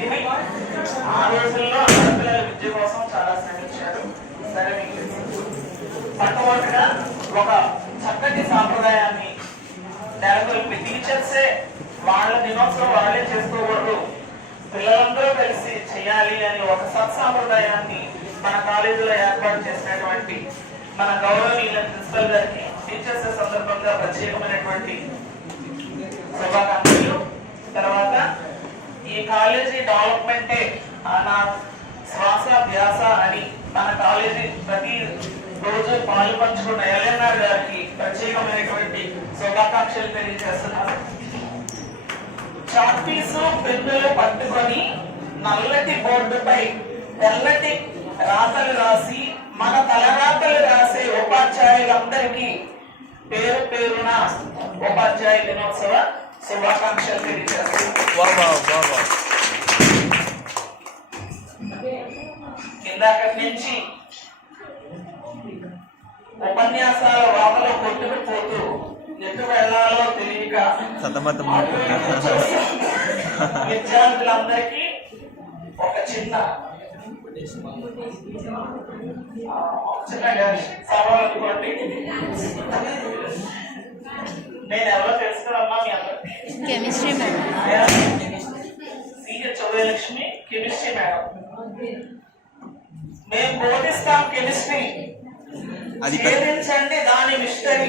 విధిని ఆ రోజుల్లో ఆడపిల్లల విద్య కోసం చాలా శ్రమించారు. సరే, పట్టవట్టుగా ఒక చక్కటి సాంప్రదాయాన్ని నెలకొల్పి టీచర్సే వాళ్ళ దినోత్సవం వాళ్ళే చేసుకోకూడదు, పిల్లలందరూ కలిసి చేయాలి అని ఒక సత్సాంప్రదాయాన్ని మన కాలేజీలో ఏర్పాటు చేసినటువంటి మన గౌరవనీయుల ప్రిన్సిపల్ గారికి టీచర్స్ సందర్భంగా ప్రత్యేకమైనటువంటి శుభాకాంక్షలు. తర్వాత ఈ కాలేజీ డెవలప్మెంటే నా శ్వాస ధ్యాస అని మన కాలేజీ ప్రతి రోజు పాలు పంచుకున్న ఎల్ఎన్ఆర్ గారికి ప్రత్యేకమైనటువంటి శుభాకాంక్షలు తెలియజేస్తున్నారు. చాక్ పీసు పెన్నులు పట్టుకొని నల్లటి బోర్డుపై తెల్లటి రాతలు రాసి మన తలరాతలు రాసే ఉపాధ్యాయులందరికీ పేరు పేరున ఉపాధ్యాయ దినోత్సవ శుభాకాంక్షలు తెలియజేస్తున్నారు. ఇందాకటి నుంచి ఉపన్యాసాల వాదలో కొట్టుకుపోతూ ఎటు వెళ్లాలో తెలియక విద్యార్థులందరికీ ఒక చిన్న సవాల్ అనుకోండి. నేను ఎవరో తెలుసుకున్నామ్మా మీ అందరికి. Chemistry madam, CH Udayalakshmi, chemistry madam. మేము బోధిస్తాం కెమిస్ట్రీ, ఛేదించండి దాని మిస్టరీ.